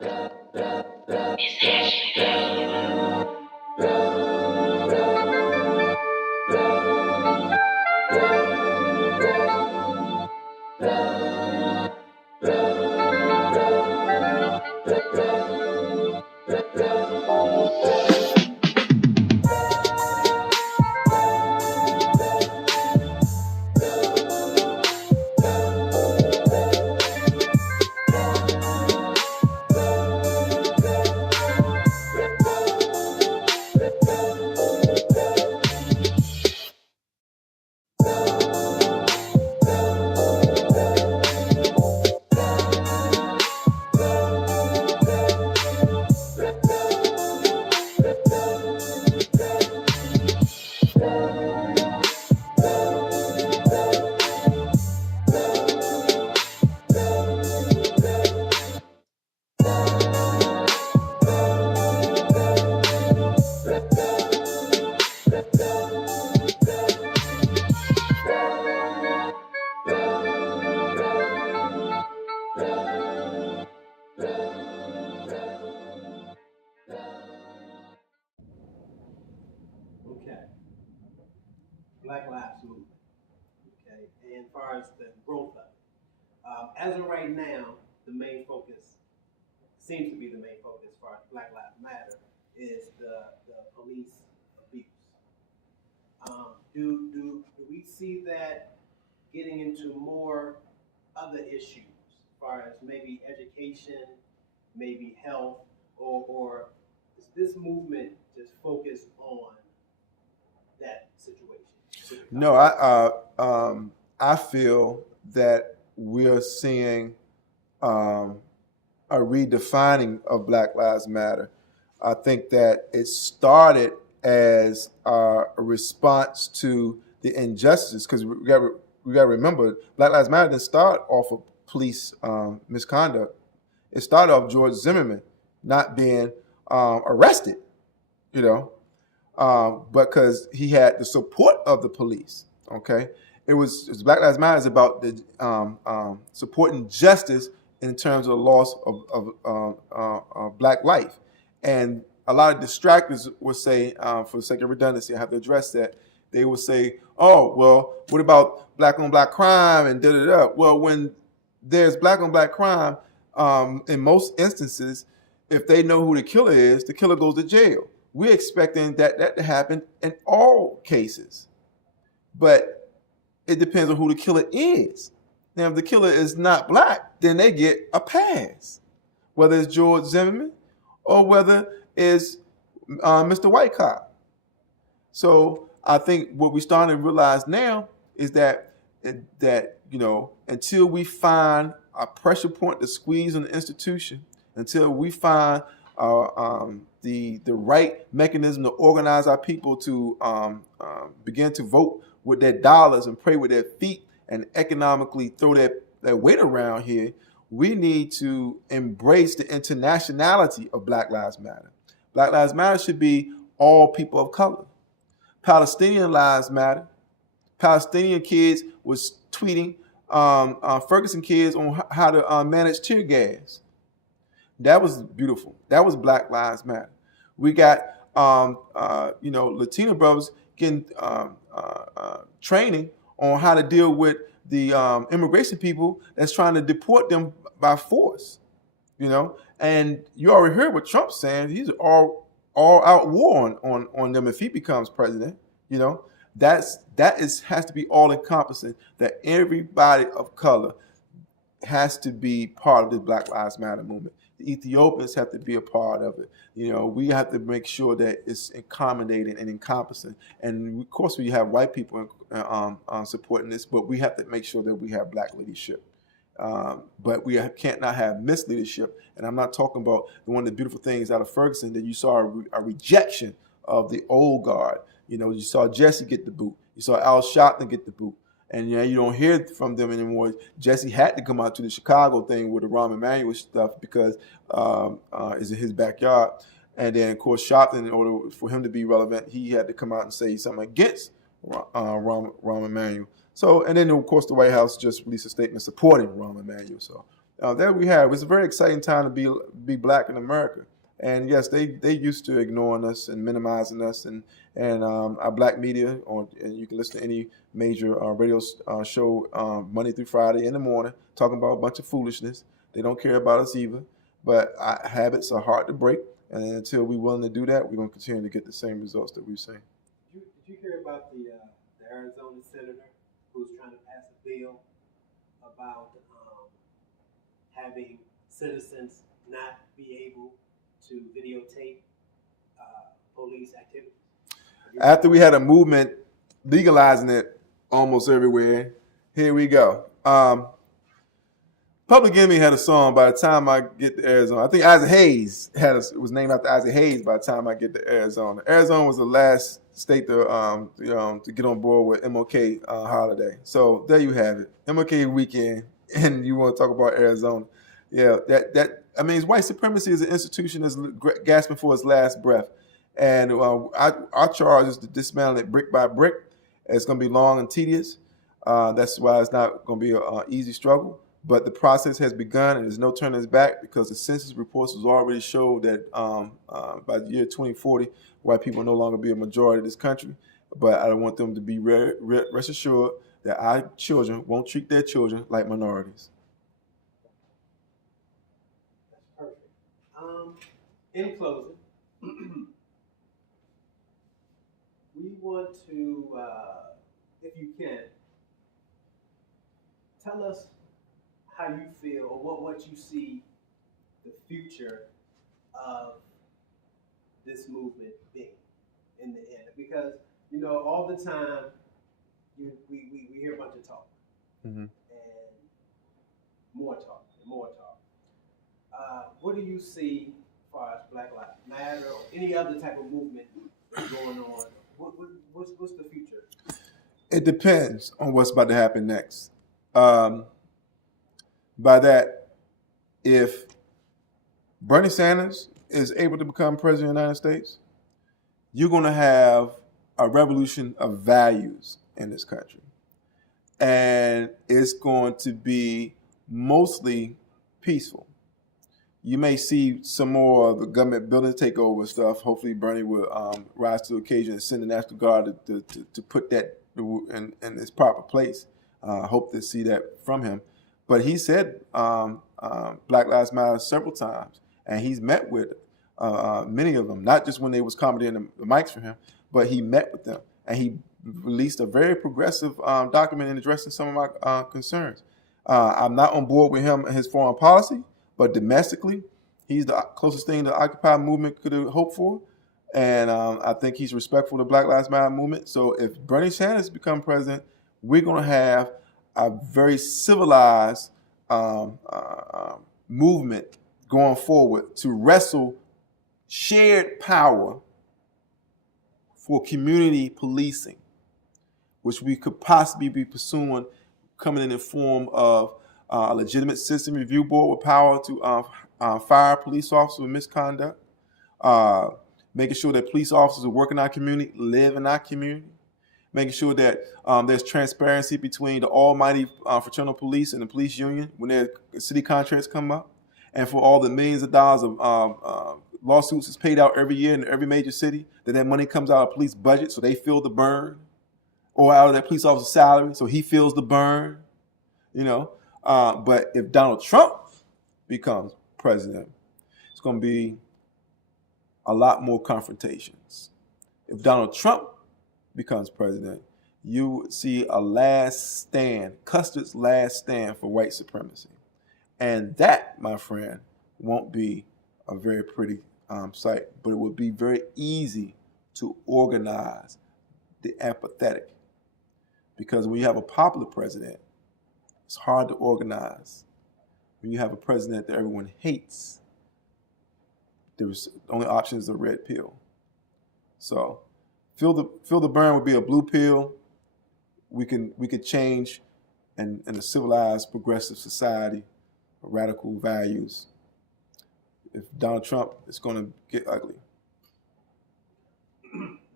Okay. Black Lives Movement. Okay. And as far as the growth of it, as of right now, the main focus seems to be the main focus as far as Black Lives Matter is the police abuse. Do we see that getting into more other issues as far as maybe education, maybe health, or is this movement just focused on that situation? No, I feel that we're seeing a redefining of Black Lives Matter. I think that it started as a response to the injustice, because we got to remember, Black Lives Matter didn't start off of police misconduct. It started off George Zimmerman not being arrested, you know, because he had the support of the police. Okay, it was Black Lives Matter is about the supporting justice in terms of the loss of black life, and a lot of distractors will say, for the sake of redundancy, I have to address that. They will say, "Oh, well, what about black on black crime and da da da?" Well, when there's black on black crime, in most instances, if they know who the killer is, the killer goes to jail. We're expecting that to happen in all cases, but it depends on who the killer is. Now, if the killer is not black, then they get a pass, whether it's George Zimmerman or whether it's Mr. White Cop. So I think what we're starting to realize now is that until we find a pressure point to squeeze on the institution, until we find the right mechanism to organize our people to begin to vote with their dollars and pray with their feet and economically throw their weight around here, we need to embrace the internationality of Black Lives Matter. Black Lives Matter should be all people of color. Palestinian lives matter. Palestinian kids was tweeting Ferguson kids on how to manage tear gas. That was beautiful. That was Black Lives Matter. We got Latino brothers getting training on how to deal with the immigration people that's trying to deport them by force. And you already heard what Trump's saying. He's all out war on them if he becomes president. Has to be all encompassing. That everybody of color has to be part of the Black Lives Matter movement. The Ethiopians have to be a part of it. We have to make sure that it's accommodating and encompassing. And of course, we have white people supporting this, but we have to make sure that we have black leadership. But we can't not have misleadership. And I'm not talking about one of the beautiful things out of Ferguson that you saw a rejection of the old guard. You saw Jesse get the boot. You saw Al Sharpton get the boot. And you don't hear from them anymore. Jesse had to come out to the Chicago thing with the Rahm Emanuel stuff because it's in his backyard. And then, of course, Sharpton, in order for him to be relevant, he had to come out and say something against Rahm Emanuel. So, and then, of course, the White House just released a statement supporting Rahm Emanuel. So There we have. It's a very exciting time to be black in America. And yes, they used to ignoring us and minimizing us, and our black media and you can listen to any major radio show Monday through Friday in the morning talking about a bunch of foolishness. They don't care about us either. But habits are hard to break, and until we're willing to do that, we're going to continue to get the same results that we've seen. Did you hear about the Arizona senator who's trying to pass a bill about having citizens not be able to videotape police activities? After we had a movement legalizing it almost everywhere, here we go. Public Enemy had a song, By the Time I Get to Arizona. I think Isaac Hayes was named after Isaac Hayes, By the Time I Get to Arizona. Arizona was the last state to get on board with MLK holiday. So there you have it, MLK weekend, and you want to talk about Arizona. Yeah, white supremacy is an institution that's gasping for its last breath. And our charge is to dismantle it brick by brick. It's going to be long and tedious. That's why it's not going to be an easy struggle. But the process has begun, and there's no turning back because the census reports has already showed that by the year 2040, white people will no longer be a majority of this country. But I don't want them to be rest assured that our children won't treat their children like minorities. That's perfect. In closing, we want to, if you can, tell us how you feel or what you see the future of this movement being in the end. Because, all the time we hear a bunch of talk and more talk and more talk. What do you see as far as Black Lives Matter or any other type of movement that's going on? What's the future? It depends on what's about to happen next. By that, if Bernie Sanders is able to become president of the United States, you're going to have a revolution of values in this country. And it's going to be mostly peaceful. You may see some more of the government building takeover stuff. Hopefully Bernie will rise to the occasion and send the National Guard to put that in its proper place. Hope to see that from him. But he said Black Lives Matter several times, and he's met with many of them, not just when they was commenting the mics for him, but he met with them, and he released a very progressive document in addressing some of my concerns. I'm not on board with him and his foreign policy, but domestically, he's the closest thing the Occupy movement could have hoped for, and I think he's respectful of the Black Lives Matter movement. So if Bernie Sanders becomes president, we're going to have a very civilized movement going forward to wrestle shared power for community policing, which we could possibly be pursuing, coming in the form of a legitimate citizen review board with power to fire police officers with misconduct, making sure that police officers who work in our community live in our community, making sure that there's transparency between the almighty fraternal police and the police union when their city contracts come up, and for all the millions of dollars of lawsuits that's paid out every year in every major city, that money comes out of police budget so they feel the burn, or out of that police officer's salary so he feels the burn, But if Donald Trump becomes president, it's going to be a lot more confrontations. If Donald Trump becomes president, you would see a last stand, Custer's last stand for white supremacy. And that, my friend, won't be a very pretty sight, but it would be very easy to organize the apathetic. Because when you have a popular president, it's hard to organize. When you have a president that everyone hates, the only option is a red pill. So feel the burn would be a blue pill. We could change in a civilized, progressive society, radical values. If Donald Trump is going to get ugly.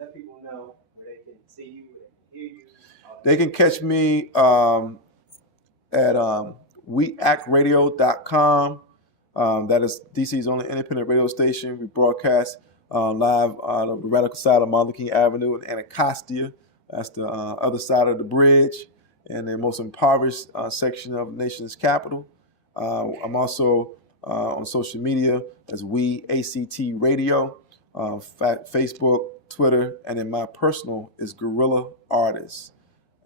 Let people know where they can see you and hear you. They can catch me at weactradio.com. That is DC's only independent radio station. We broadcast live on the radical side of Martin Luther King Avenue in Anacostia. That's the other side of the bridge and the most impoverished section of the nation's capital. I'm also on social media as We ACT Radio, Facebook, Twitter, and then my personal is Guerrilla Artist.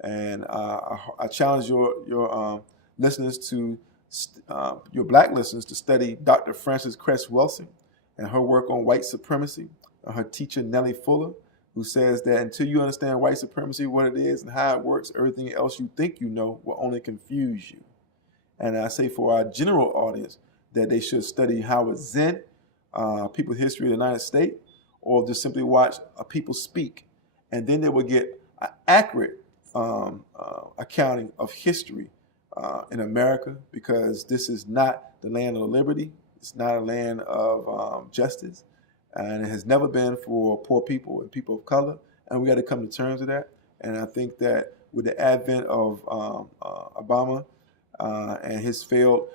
And I challenge your listeners to your black listeners to study Dr. Frances Cress Welsing and her work on white supremacy, and her teacher Nellie Fuller, who says that until you understand white supremacy, what it is and how it works, everything else you think you know will only confuse you. And I say for our general audience that they should study Howard Zinn, People's History of the United States, or just simply watch people speak. And then they will get an accurate accounting of history in America, because this is not the land of liberty. It's not a land of justice. And it has never been for poor people and people of color. And we got to come to terms with that. And I think that with the advent of Obama and his failed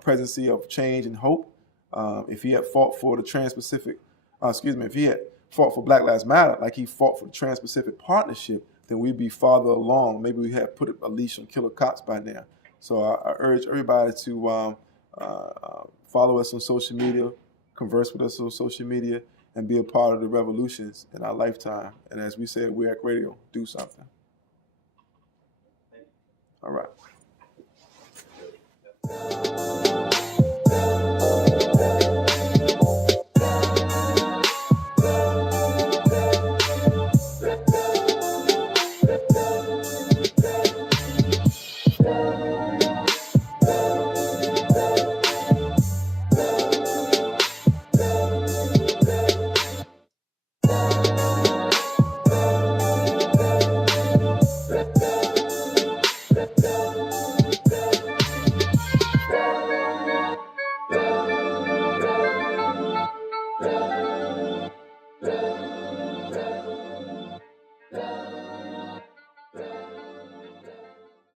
presidency of change and hope, if he had fought for the Trans-Pacific, if he had fought for Black Lives Matter like he fought for the Trans-Pacific Partnership, then we'd be farther along. Maybe we had put a leash on killer cops by now. So I urge everybody to follow us on social media, converse with us on social media, and be a part of the revolutions in our lifetime. And as we said, we're at Radio, do something. All right.